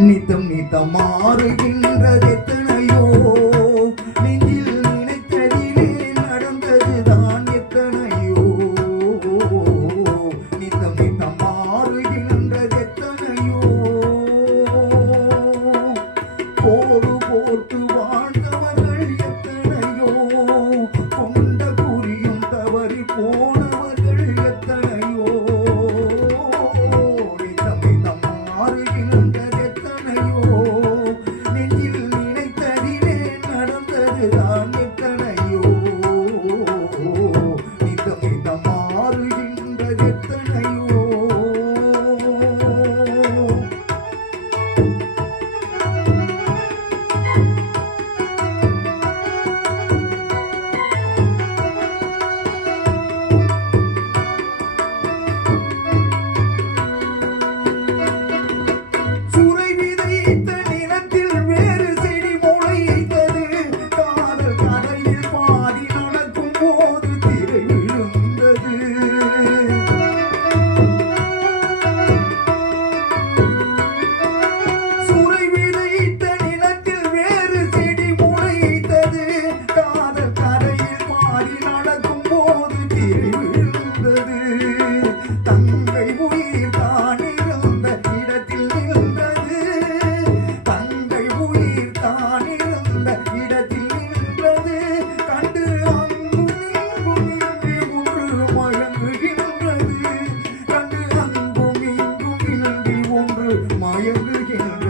நித்தம் நித்தம் மாறுகின்றது எத்தனையோ நெஞ்சில் நினைத்ததிலே நடந்ததுதான் எத்தனையோ நித்தம் நித்தம் மாறுகின்றது எத்தனையோ போடு போட்டு வாழ்ந்தவர்கள் எத்தனையோ கொண்ட குறியும் தவறி போனவர்கள் எத்தனையோ நித்தம் நித்தம் மாறுகின்றது எத்தனையோ நெஞ்சில் நினைத்ததிலே நடந்ததுதான் எத்தனையோ நித்தம் நித்தம் மாறுகின்றது எத்தனையோ சுரை விதைத்த நிலத்தில் வேறு செடி முளைத்தது காதல் கரையில் பாதி நடக்கும் போது திரை விழுந்தது சுரை விதைத்த நிலத்தில் வேறு செடி முளைத்தது காதல் கரையில் பாதி நடக்கும் போது திரை விழுந்தது தங்கை உயிர் தான் இருந்த இடத்தில் நின்றது தங்கை உயிர் தான் இருந்த இடத்தில் நின்றது கண்டு அங்கும் இங்கும் இன்றி ஒன்று மயங்குகின்றது கண்டு அங்கும் இங்கும் இன்றி ஒன்று மயங்குகின்றது